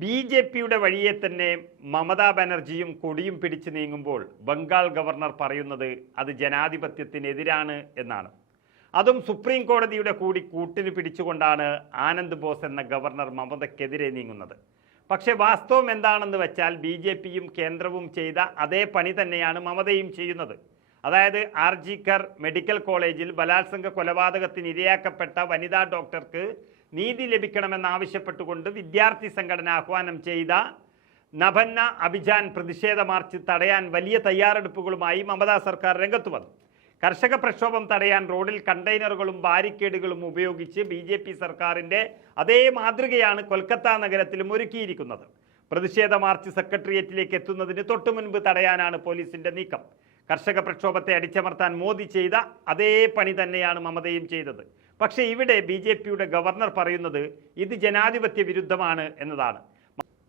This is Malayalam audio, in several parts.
ബി.ജെ.പിയുടെ വഴിയെ തന്നെ മമതാ ബാനർജിയും കൊടിയും പിടിച്ചു നീങ്ങുമ്പോൾ ബംഗാൾ ഗവർണർ പറയുന്നത് അത് ജനാധിപത്യത്തിനെതിരാണ് എന്നാണ്. അതും സുപ്രീം കോടതിയുടെ കൂടി കൂട്ടിന് പിടിച്ചുകൊണ്ടാണ് ആനന്ദ് ബോസ് എന്ന ഗവർണർ മമതയ്ക്കെതിരെ നീങ്ങുന്നത്. പക്ഷേ വാസ്തവം എന്താണെന്ന് വെച്ചാൽ ബി.ജെ.പിയും കേന്ദ്രവും ചെയ്ത അതേ പണി തന്നെയാണ് മമതയും ചെയ്യുന്നത്. അതായത് ആർജിക്കർ മെഡിക്കൽ കോളേജിൽ ബലാത്സംഗ കൊലപാതകത്തിന് ഇരയാക്കപ്പെട്ട വനിതാ ഡോക്ടർക്ക് നീതി ലഭിക്കണമെന്നാവശ്യപ്പെട്ടുകൊണ്ട് വിദ്യാർത്ഥി സംഘടന ആഹ്വാനം ചെയ്ത നഭന്ന അഭിജാൻ പ്രതിഷേധ മാർച്ച് തടയാൻ വലിയ തയ്യാറെടുപ്പുകളുമായി മമതാ സർക്കാർ രംഗത്ത് വന്നു. കർഷക പ്രക്ഷോഭം തടയാൻ റോഡിൽ കണ്ടെയ്നറുകളും ബാരിക്കേഡുകളും ഉപയോഗിച്ച് ബി.ജെ.പി. സർക്കാരിൻ്റെ അതേ മാതൃകയാണ് കൊൽക്കത്ത നഗരത്തിലും ഒരുക്കിയിരിക്കുന്നത്. പ്രതിഷേധ മാർച്ച് സെക്രട്ടേറിയറ്റിലേക്ക് എത്തുന്നതിന് തൊട്ടു മുൻപ് തടയാനാണ് പോലീസിന്റെ നീക്കം. കർഷക പ്രക്ഷോഭത്തെ അടിച്ചമർത്താൻ മോദി ചെയ്ത അതേ പണി തന്നെയാണ് മമതയും ചെയ്തത്. പക്ഷേ ഇവിടെ ബി.ജെ.പിയുടെ ഗവർണർ പറയുന്നത് ഇത് ജനാധിപത്യ വിരുദ്ധമാണ് എന്നതാണ്.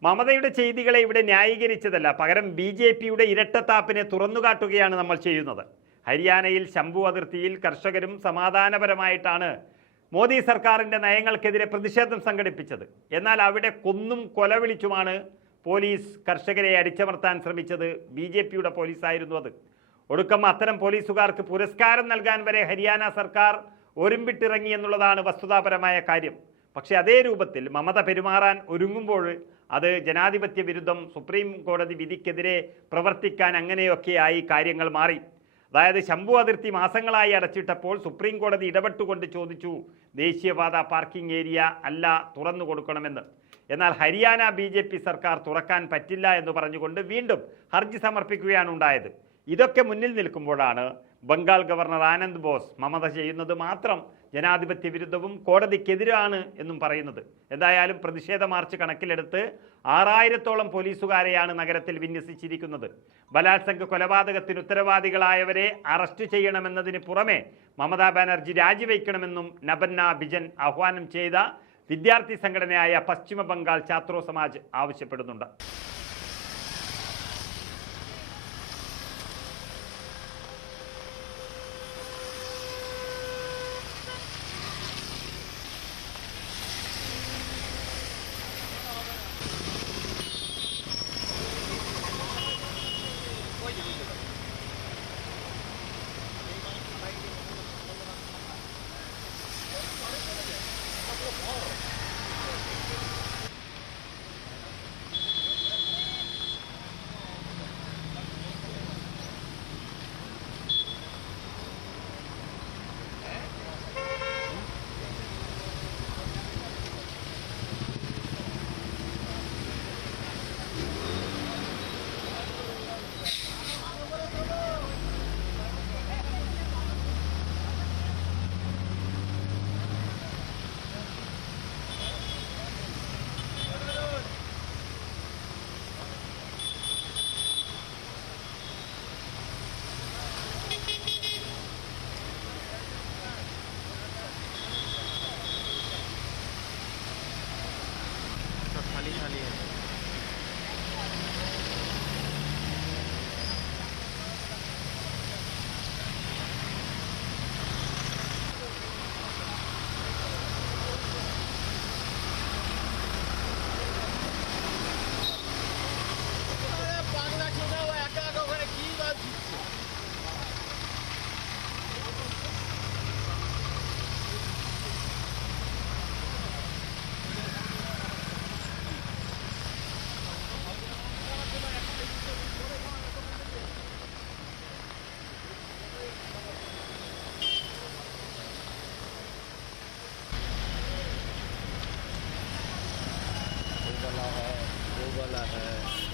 മമതയുടെ ചെയ്തികളെ ഇവിടെ ന്യായീകരിച്ചതല്ല, പകരം ബി.ജെ.പിയുടെ ഇരട്ടത്താപ്പിനെ തുറന്നുകാട്ടുകയാണ് നമ്മൾ ചെയ്യുന്നത്. ഹരിയാനയിൽ ശംഭു അതിർത്തിയിൽ കർഷകരും സമാധാനപരമായിട്ടാണ് മോദി സർക്കാരിൻ്റെ നയങ്ങൾക്കെതിരെ പ്രതിഷേധം സംഘടിപ്പിച്ചത്. എന്നാൽ അവിടെ കൊന്നും കൊലവിളിച്ചുമാണ് പോലീസ് കർഷകരെ അടിച്ചമർത്താൻ ശ്രമിച്ചത്. ബി.ജെ.പിയുടെ പോലീസായിരുന്നു അത്. ഒടുക്കം അത്തരം പോലീസുകാർക്ക് പുരസ്കാരം നൽകാൻ വരെ ഹരിയാന സർക്കാർ ഒരുമ്പിട്ടിറങ്ങി എന്നുള്ളതാണ് വസ്തുതാപരമായ കാര്യം. പക്ഷേ അതേ രൂപത്തിൽ മമത പെരുമാറാൻ ഒരുങ്ങുമ്പോൾ അത് ജനാധിപത്യ വിരുദ്ധം, സുപ്രീം കോടതി വിധിക്കെതിരെ പ്രവർത്തിക്കാൻ അങ്ങനെയൊക്കെയായി കാര്യങ്ങൾ മാറി. അതായത് ശംഭു അതിർത്തി മാസങ്ങളായി അടച്ചിട്ടപ്പോൾ സുപ്രീം കോടതി ഇടപെട്ടുകൊണ്ട് ചോദിച്ചു ദേശീയപാത പാർക്കിംഗ് ഏരിയ അല്ല തുറന്നു കൊടുക്കണമെന്ന്. എന്നാൽ ഹരിയാന ബി.ജെ.പി. സർക്കാർ തുറക്കാൻ പറ്റില്ല എന്ന് പറഞ്ഞുകൊണ്ട് വീണ്ടും ഹർജി സമർപ്പിക്കുകയാണ് ഉണ്ടായത്. ഇതൊക്കെ മുന്നിൽ നിൽക്കുമ്പോഴാണ് ബംഗാൾ ഗവർണർ ആനന്ദ് ബോസ് മമത ചെയ്യുന്നത് മാത്രം ജനാധിപത്യ വിരുദ്ധവും കോടതിക്കെതിരാണ് എന്നും പറയുന്നത്. എന്തായാലും പ്രതിഷേധ മാർച്ച് കണക്കിലെടുത്ത് 6000-ഓളം പോലീസുകാരെയാണ് നഗരത്തിൽ വിന്യസിച്ചിരിക്കുന്നത്. ബലാത്സംഗ കൊലപാതകത്തിന് ഉത്തരവാദികളായവരെ അറസ്റ്റ് ചെയ്യണമെന്നതിന് പുറമെ മമതാ ബാനർജി രാജിവെക്കണമെന്നും നഭന്ന അഭിജൻ ആഹ്വാനം ചെയ്ത വിദ്യാർത്ഥി സംഘടനയായ പശ്ചിമ ബംഗാൾ ഛാത്രോ സമാജ് ആവശ്യപ്പെടുന്നുണ്ട്. खाली है। वो वाला है